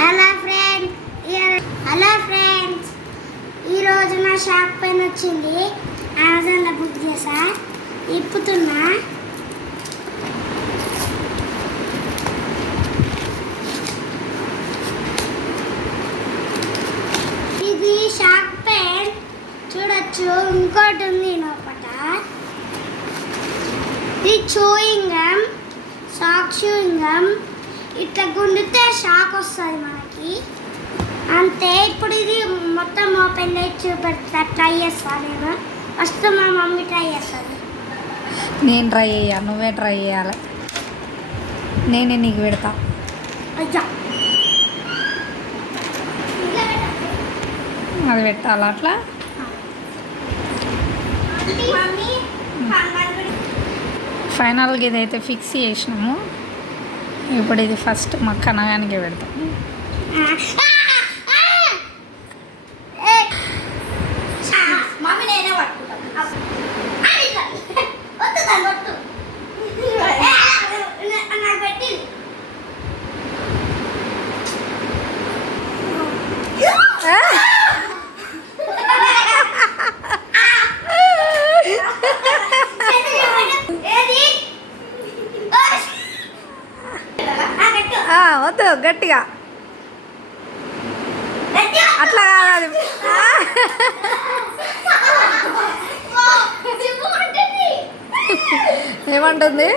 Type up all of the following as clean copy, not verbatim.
Hello friends, ఈరోజు నా shop పైన వచ్చింది. అమెజాన్లో బుక్ చేసా, ఇప్పుతున్నా. ఇది షాప్ పెన్ చూడొచ్చు. ఇంకోటి ఉంది లోపల. ఇది chewing gum, shock chewing gum. ఇట్లా గుండితే షాక్ వస్తుంది మనకి, అంతే. ఇప్పుడు ఇది మొత్తం ఓపెన్ చేసి చూపెడతా. ట్రై చేస్తాను నేను. ఫస్ట్ మా మమ్మీ ట్రై చేస్తుంది. నేను ట్రై చేయాలి, నువ్వే ట్రై చేయాలి. నేనే నీకు పెడతా. అయ్యా అది పెట్టాలా అట్లా? ఫైనల్గా ఇదైతే ఫిక్స్ చేసినాము. ఇప్పుడు ఇది ఫస్ట్ మా కనగానికి పెడతాం. వద్దు, గట్టిగా అట్లా కాదు. అది ఏమంటుంది?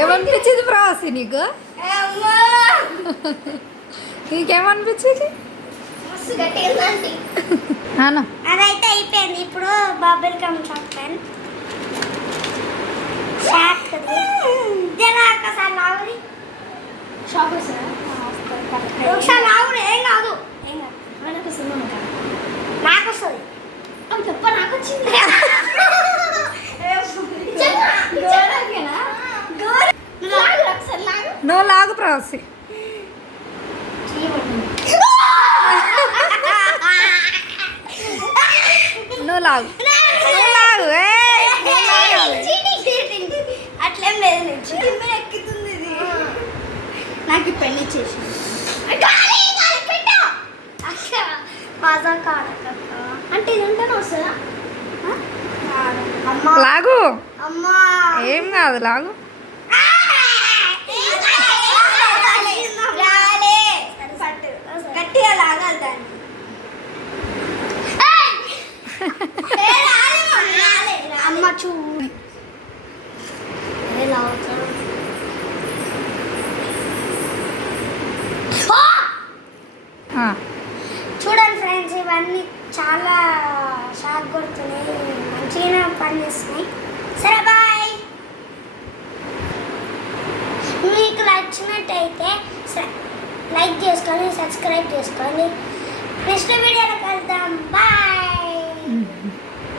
ఏమనిపించింది ప్రవాసి నీకు? నీకేమనిపించింది? అదైతే అయిపోయింది. ఇప్పుడు బబుల్ గమ్ షాప్ పెన్ ఒకసారి లాగుడి. ఒకసారి లాగుడు. ఏం కాదు, నాకు వస్తుంది. చెప్ప, నాకు వచ్చింది. నువ్వు లాగు ప్రవాసి. నువ్వు లాగు, లాగు. అట్లేం లేదు, ఎక్కుతుంది. నాకు పెళ్లి ఇచ్చేసి అంటే ఇదంతా వస్తుందా? లాగు. అమ్మా ఏం కాదు, లాగు. గట్టిగా లాగాలి దాన్ని. అమ్మ చూడు చూడండి ఫ్రెండ్స్, ఇవన్నీ చాలా షాక్ కొడుతున్నాయి. మంచిగానే పని చేస్తున్నాయి. సరే బాయ్. మీకు నచ్చినట్టయితే లైక్ చేసుకోండి, సబ్స్క్రైబ్ చేసుకోండి. నెక్స్ట్ వీడియోలో కలుద్దాం. బాయ్.